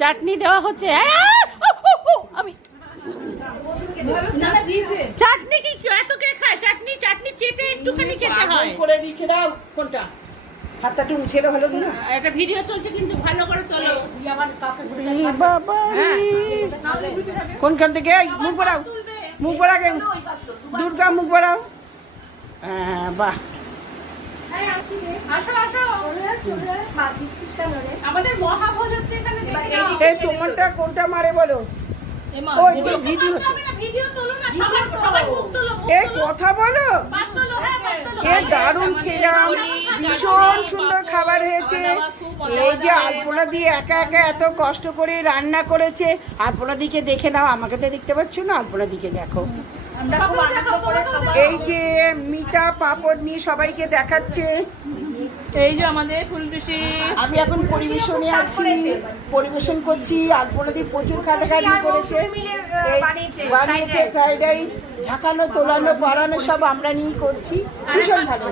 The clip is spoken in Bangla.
চাটনি দেওয়া হচ্ছে। আমি চাটনি কি এত কে খায়? চাটনি চাটনি চেটে একটুখানি খেতে হয়। করে দিচ্ছে দাও কোনটা হাতটা একটু মুছে দাও ভালো না। একটা ভিডিও চলছে কিন্তু ভালো করে তোলো। বাবা কোনখান থেকে মুখ বাড়াও, মুখ বাড়াও, দুর্গা মুখ বাড়াও। হ্যাঁ বাহ আমাদের মহাভোজ হচ্ছে এখানে। এই তোমারটা কোনটা মারে বলো? ওই তো ভিডিও ভিডিও তোলো না, সবাই মুখ তোলো। এই কথা বলো। এ দারুণ খেলাম, ভীষণ সুন্দর খাবার হয়েছে। এই যে আলপনা দিয়ে একা একা এত কষ্ট করে রান্না করেছে। আলপনা দিকে দেখে নাও, আমাকে তো দেখতে পাচ্ছ না, আলপনা দিকে দেখো। এই যে মিতা পাপড় নিয়ে সবাইকে দেখাচ্ছে। এই যে আমাদের ফুলটুসি, আমি এখন পরিবেশনে আছি, পরিবেশন করছি। আলপনা দিয়ে প্রচুর খাটাখাটি করেছে, বানিয়েছে ফ্রাইড রাইস, ঝাঁকানো তোলানো পাড়ানো সব আমরা নিয়ে করছি। ভীষণ ভালো।